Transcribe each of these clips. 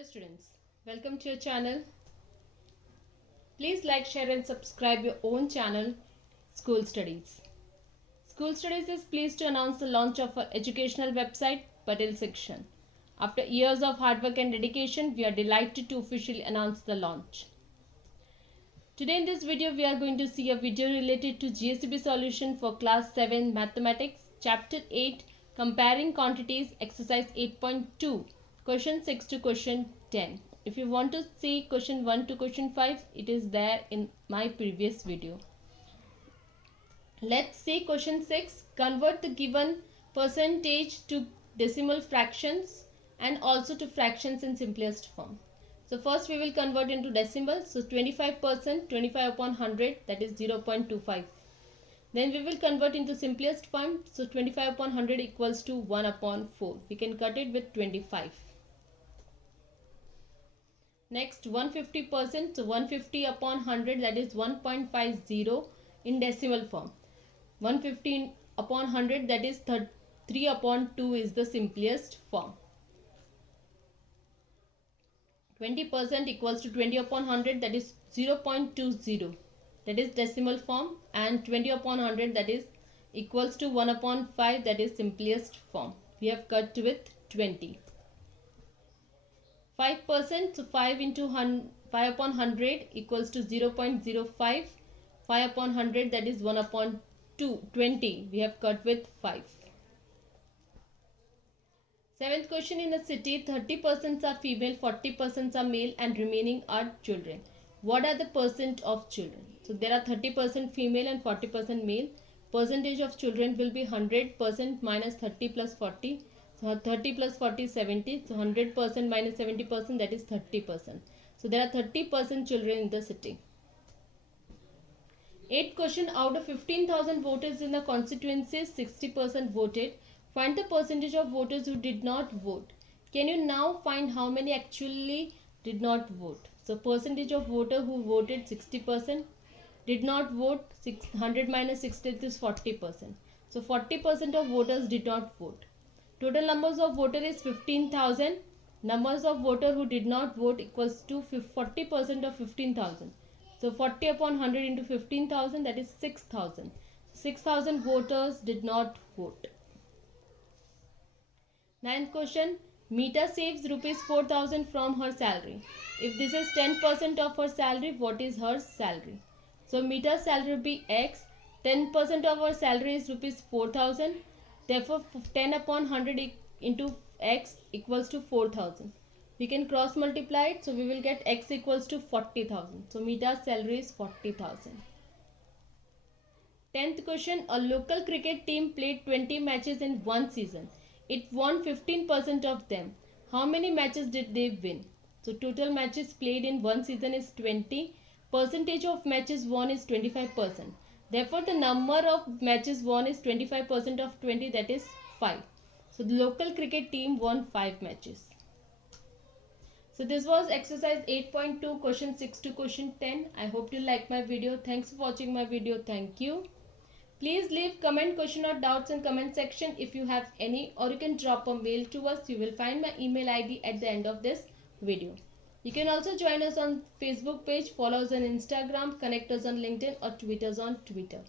Hello students, welcome to your channel. Please like, share and subscribe your own channel, School Studies. School Studies is pleased to announce the launch of our educational website, Patel section. After years of hard work and dedication, we are delighted to officially announce the launch. Today in this video, we are going to see a video related to GSEB solution for class 7 mathematics, chapter 8, comparing quantities, exercise 8.2, question 6 to question 10. If you want to see question 1 to question 5, it is there in my previous video. Let's see question 6. Convert the given percentage to decimal fractions and also to fractions in simplest form. So first we will convert into decimal. So 25%, 25 upon 100, that is 0.25. Then we will convert into simplest form. So 25 upon 100 equals to 1 upon 4. We can cut it with 25. Next 150%. So 150 upon 100, that is 1.50 in decimal form. 150 upon 100, that is 3 upon 2 is the simplest form. 20% equals to 20 upon 100, that is 0.20, that is decimal form, and 20 upon 100, that is equals to 1 upon 5, that is simplest form. We have cut with 20. 5%, so 5 into 5 upon 100 equals to 0.05. 5 upon 100, that is 1 upon 20. We have cut with 5. Seventh question. In a city, 30% are female, 40% are male and remaining are children. What are the percent of children? So there are 30% female and 40% male. Percentage of children will be 100% minus 30 plus 40. So 30 plus 40 is 70. So 100% minus 70%, that is 30%. So there are 30% children in the city. Eighth question. Out of 15,000 voters in the constituency, 60% voted. Find the percentage of voters who did not vote. Can you now find how many actually did not vote? So percentage of voter who voted 60%, did not vote 100 minus 60 is 40%. So 40% of voters did not vote. Total numbers of voters is 15,000. Numbers of voter who did not vote equals to 40% of 15,000. So 40 upon 100 into 15,000, that is 6,000. 6,000 voters did not vote. Ninth question. Meeta saves rupees 4,000 from her salary. If this is 10% of her salary, what is her salary? So Meeta's salary will be X. 10% of her salary is rupees 4,000. Therefore 10 upon 100 into X equals to 4,000. We can cross multiply it. So we will get X equals to 40,000. So Meeta's salary is 40,000. 10th question. A local cricket team played 20 matches in one season. It won 15% of them. How many matches did they win? So total matches played in one season is 20. Percentage of matches won is 25%. Therefore the number of matches won is 25% of 20, that is 5. So the local cricket team won 5 matches. So this was exercise 8.2, question 6 to question 10. I hope you like my video. Thanks for watching my video. Thank you. Please leave comment, question or doubts in comment section if you have any, or you can drop a mail to us. You will find my email ID at the end of this video. You can also join us on Facebook page, follow us on Instagram, connect us on LinkedIn or tweet us on Twitter.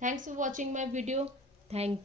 Thanks for watching my video. Thank you.